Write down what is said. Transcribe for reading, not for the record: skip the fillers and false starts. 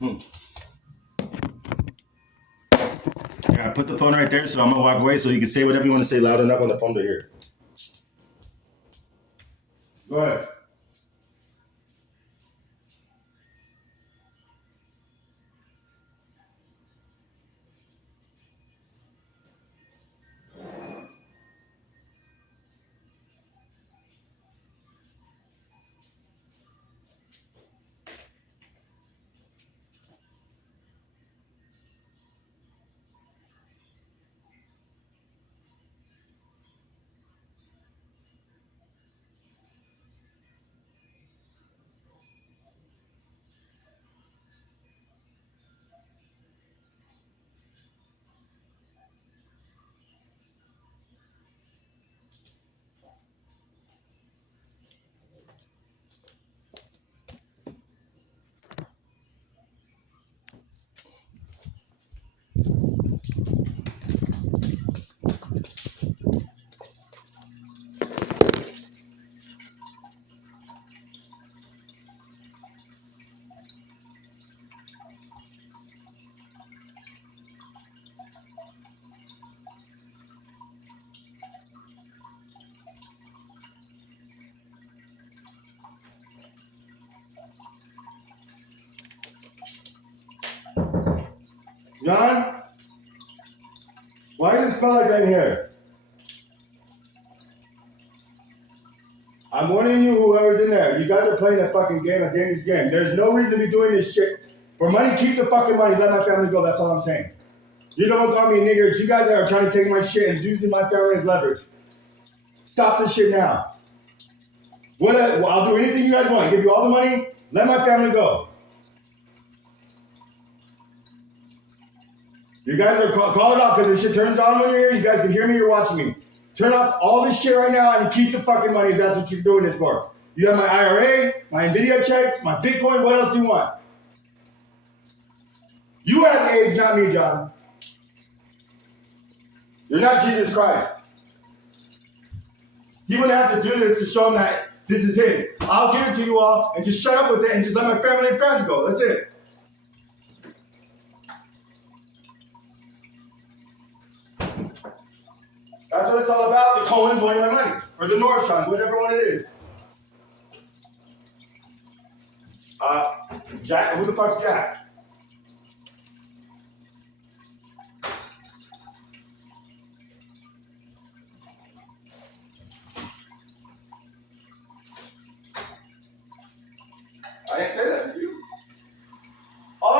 Hmm. Yeah, put the phone right there, so I'm gonna walk away so you can say whatever you want to say loud enough on the phone to hear. Go ahead. John, why does it smell like that in here? I'm warning you, whoever's in there. You guys are playing a fucking game, a dangerous game. There's no reason to be doing this shit. For money, keep the fucking money. Let my family go. That's all I'm saying. You don't call me a nigger. It's you guys that are trying to take my shit and using my family as leverage. Stop this shit now. I'll do anything you guys want. Give you all the money. Let my family go. You guys are call it off because this shit turns on when you're here. You guys can hear me. You're watching me. Turn off all this shit right now and keep the fucking money if that's what you're doing this for. You have my IRA, my Nvidia checks, my Bitcoin. What else do you want? You have AIDS, not me, John. You're not Jesus Christ. He wouldn't have to do this to show him that this is his. I'll give it to you all and just shut up with it and just let my family and friends go. That's it. That's what it's all about. The Cohens wanting my money. Or the Norshans, whatever one it is. Jack, who the fuck's Jack? I didn't say that.